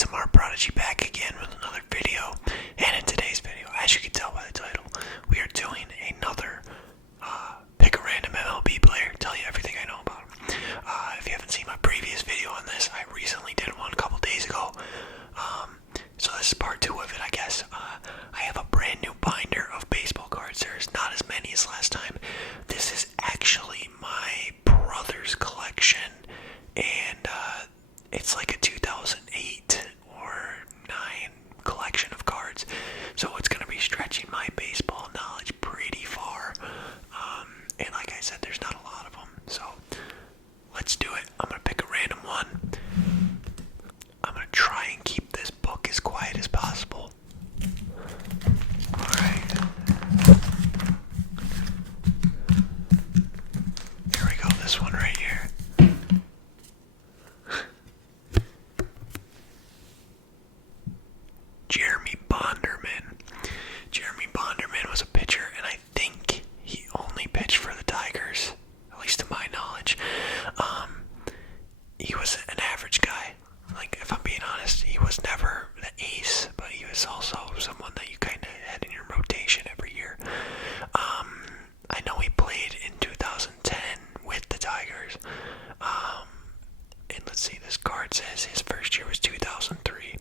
ASMR Prodigy back again with another video. And in today's video, as you can tell by the title, we are doing another pick a random MLB player, tell you everything I know about him. If you haven't seen my previous video on this, I recently did one a couple days ago. So this is part 2 of it, I guess. I have a brand new binder of baseball cards. There's not as many as last time. This is actually my brother's collection, and it's like a 2008 or 9 collection of cards. So it's going to be stretching my baseball knowledge pretty far. And like I said, there's not a lot of them. So let's do it. I'm going to pick a random one. I'm going to try and keep this book as quiet as possible. Alright. Here we go, this one right here. Jeremy Bonderman. Jeremy Bonderman was a pitcher, and I think he only pitched for the Tigers, at least to my knowledge. He was an average guy. Like, if I'm being honest, he was never the ace, but he was also someone that you kind of had in your rotation every year. I know he played in 2010 with the Tigers. And let's see, this card says his first year was 2003.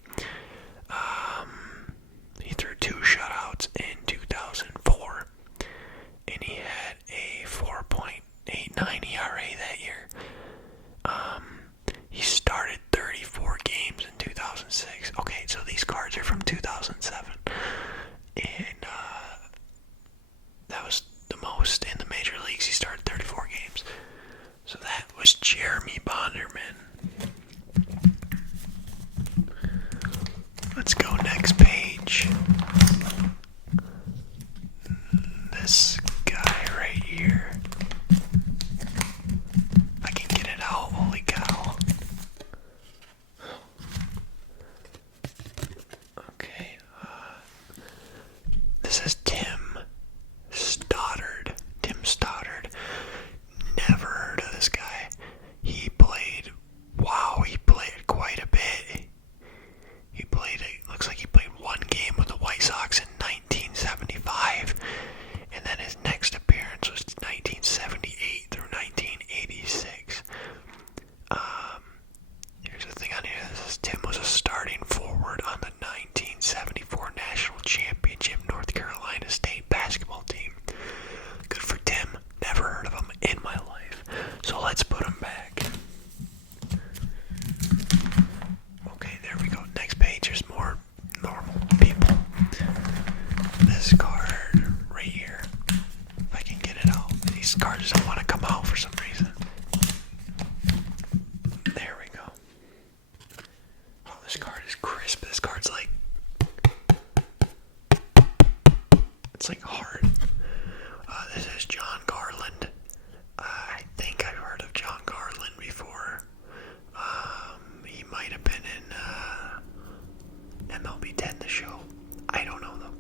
He threw 2 shutouts in 2004, and he had a 4.89 ERA that year. He started 34 games in 2006. Okay, so these cards are from 2007, and that was the most in the major leagues. He started 34 games. So that was Jeremy Bonderman. Let's go next page. This guy right here. I can get it out. Holy cow. Okay. This is Tim Stoddard. Tim Stoddard. Never heard of this guy. He played quite a bit. Looks like he played 1 game with the White Sox in 1975, and then his next appearance was 1978 through 1986. Here's the thing on here. This is Tim was a starting forward on the 1974 National Championship North Carolina State basketball team. Good for Tim. Never heard of him in my life. So let's put him back. Okay, there we go. Next page, there's more normal people. This card right here, if I can get it out. These cards don't want to come out for some reason. There we go. Oh, this card is crisp. This card's like, it's like hard. This is John Garland. I think I've heard of John Garland before. He might have been in MLB 10, the show. I don't know though.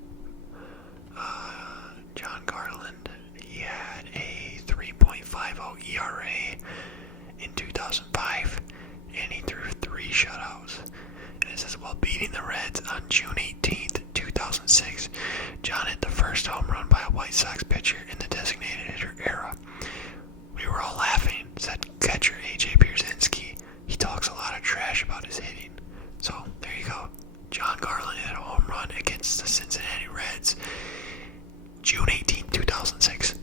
John Garland, he had a 3.50 ERA in 2005, and he threw 3 shutouts. And it says, while beating the Reds on June 18th, 2006, John hit the first home run by a White Sox pitcher in the designated hitter era. We were all laughing, said catcher A.J. Pierzynski. He talks a lot of trash about his hitting. So, there you go. John Garland hit a home run against the Cincinnati Reds, June 18, 2006.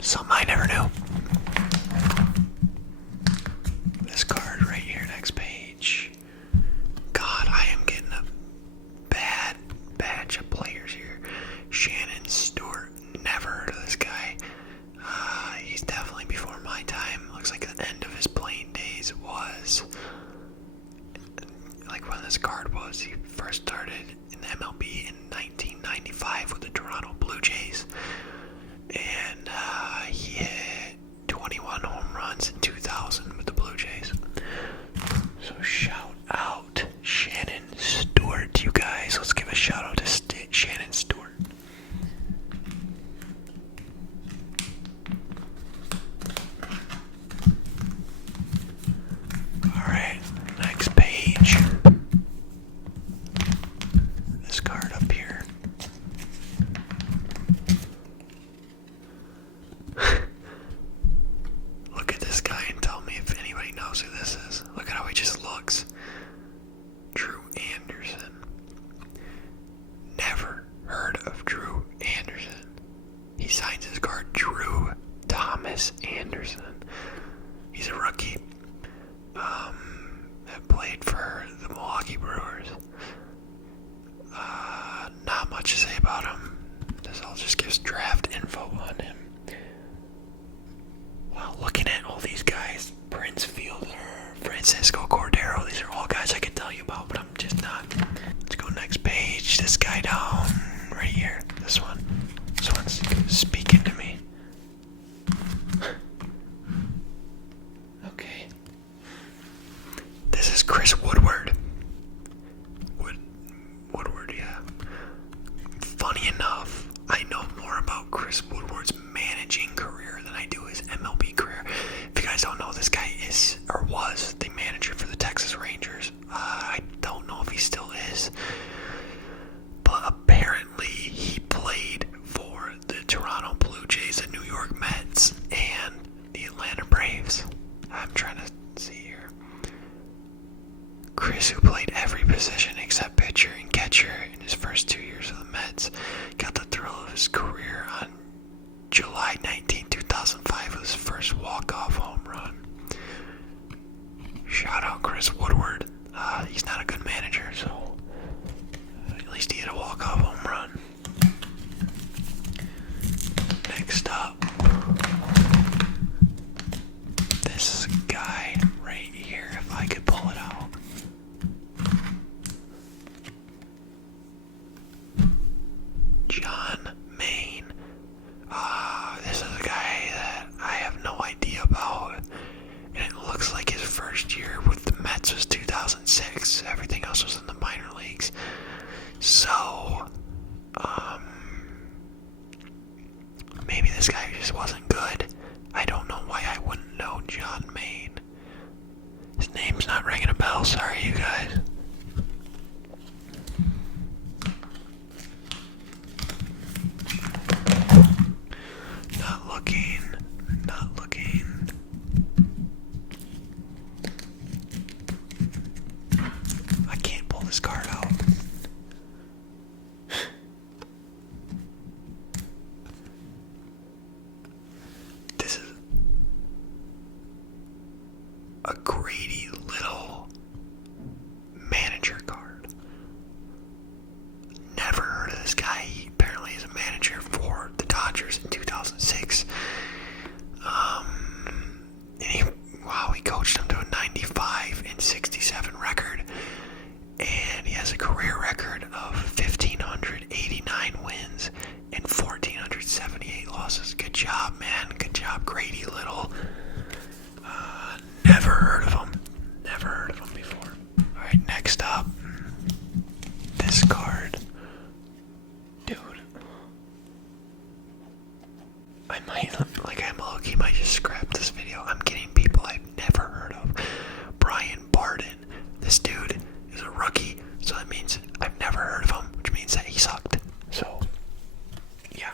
Something I never knew. This card right here, next page. God, I am getting a bad just looks. Drew Anderson. Never heard of Drew Anderson. He signs his card Drew Thomas Anderson. He's a rookie. That played for the Milwaukee Brewers. Not much to say about him. This all just gives draft info on him. Wow, looking at all these guys, Prince Fielder, Francisco Cordero, these are all guys I could tell you about, but I'm just not. Let's go next page. This guy down right here. This one. This one's speaking to me. Okay. This is Chris Woodward. Woodward, yeah. Funny enough, I know more about Chris Woodward's managing career than I do his MLB career. If you guys don't know, this guy is, or was, the manager for the Texas Rangers. I don't know if he still is. But apparently he played for the Toronto Blue Jays, the New York Mets, and the Atlanta Braves. I'm trying to see here. Chris, who played every position except pitcher and catcher in his first 2 years of the Mets, got the thrill of his career on July 19, 2005 with his first walk-off home run. Shout out Chris Woodward. He's not a good manager, so at least he had a walk-off home run. Next up, this guy right here, if I could pull it out. John Maine. This is a guy that I have no idea about. And it looks like his first year with the Mets was 2006. Everything else was in the minor leagues. So, maybe this guy just wasn't good. I don't know why I wouldn't know John Maine. His name's not ringing a bell. Sorry, you guys. Not looking. I can't pull this card out. This is a greedy little manager card. Never heard of this guy. He apparently is a manager for the Dodgers in 2006. He coached them to a 95 and 67 record. And he has a career record of 1,589 wins and 1,478 losses. Good job, man. Good job, Grady Little. Never heard of him. Never heard of him before. Alright, next up. This card. Dude. I might just scrap this video. I'm getting people I've never heard of. Brian Barton. This dude is a rookie, so that means I've never heard of him, which means that he sucked. So, yeah.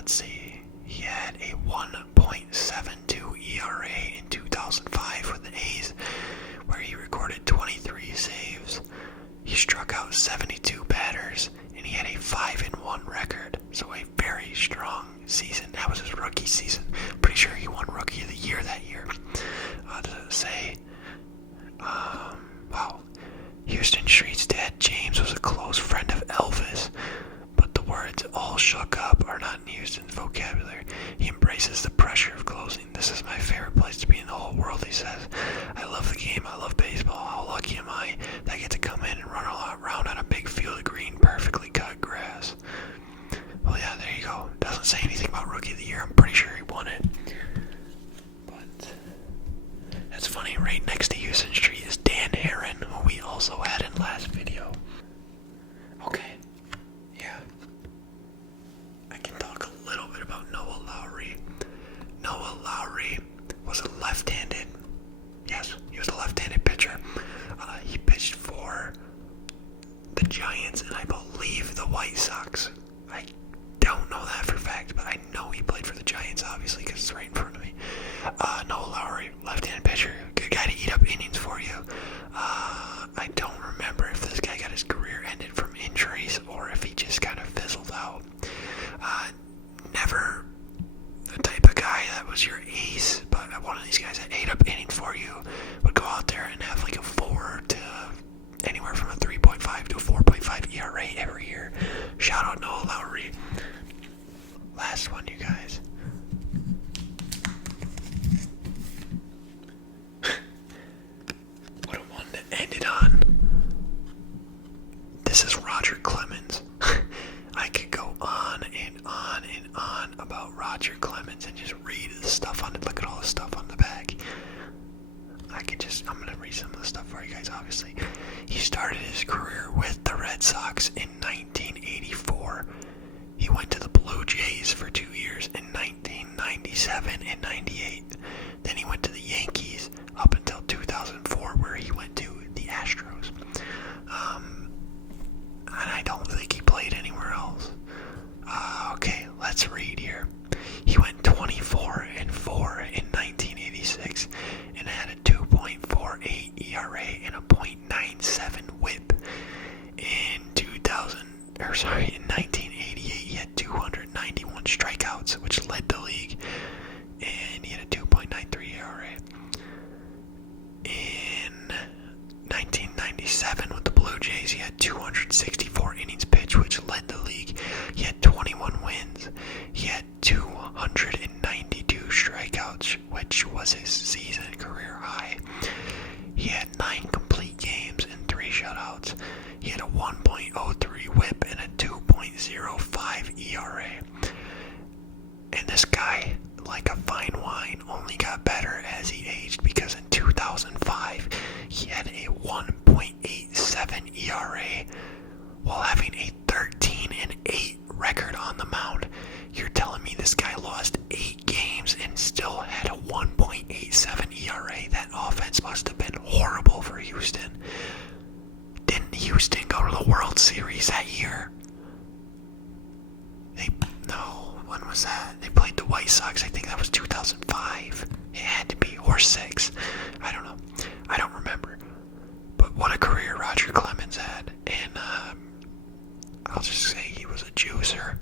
let's see. He had a 1.72 ERA in 2005 with the A's, where he recorded 23 saves. He struck out 72 batters, and he had a 5-1 record. So a very strong season. That was his rookie season. Pretty sure he won Rookie of the Year that year. Does it say? Wow. Houston Street's dad, James, was a close friend of Elvis, but the words all shook up are not in Houston's vocabulary. He embraces the pressure of closing. This is my favorite place to be in the whole world, he says. I love the game. I love baseball. How lucky am I that I get to come in and run around on a big field of green, perfectly cut grass. Well, yeah, there you go. Doesn't say anything about Rookie of the Year. I'm pretty sure he won it. But that's funny. Right next to Houston Street is Dan Herron, who we also had in last video. Okay. Yeah. I can talk a little bit about Noah Lowry. Noah Lowry was a left-handed, yes, he was a left-handed pitcher. He pitched for the Giants and I believe the White Sox. I don't know that for a fact, but I know he played for the Giants, obviously, because it's right in front of me. Noah Lowry, left-handed pitcher, good guy to eat up innings for you. I don't remember if this guy got his career ended from injuries or if he just kind of fizzled out. Never the type of guy that was your ace, but one of these guys that ate up innings for you would go out there and have like a 4 to anywhere from a 3.5 to a 4.5 ERA every year. Shout out Noah Lowry. Last one, you guys. What a one to end it on. This is Roger Clemens. I could go on and on and on about Roger Clemens and just read the stuff on it. Look at all the stuff on the back. I'm going to read some of the stuff for you guys, obviously. He started his career with the Red Sox in 1984. He went to the Blue Jays for 2 years in 1997 and 98. Then he went to the Yankees up until 2004, where he went to the Astros. And I don't think he played anywhere else. Okay, let's read here. He went 24-4 in 1986 and had a 2.48 ERA and a .97 WHIP. In 1988, he had 291 strikeouts, which led the league, and he had a 2.93 ERA. In 1997, with the Blue Jays, he had 264 innings pitched, which led the league. He had 21 wins. He had 292 strikeouts, which was his season career high. He had 9 complete games and 3 shutouts. He had a 1.03 WHIP and a 2.05 ERA. And this guy, like a fine wine, only got better as he aged, because in 2005, he had a 1.87 ERA while having a 13-8 record on the mound. You're telling me this guy lost 8 games and still had a 1.87 ERA? That offense must have been horrible for Houston. Didn't Houston go to the World Series that year? No, when was that? They played the White Sox. I think that was 2005. It had to be, or 6. I don't know. I don't remember. But what a career Roger Clemens had. And I'll just say he was a juicer.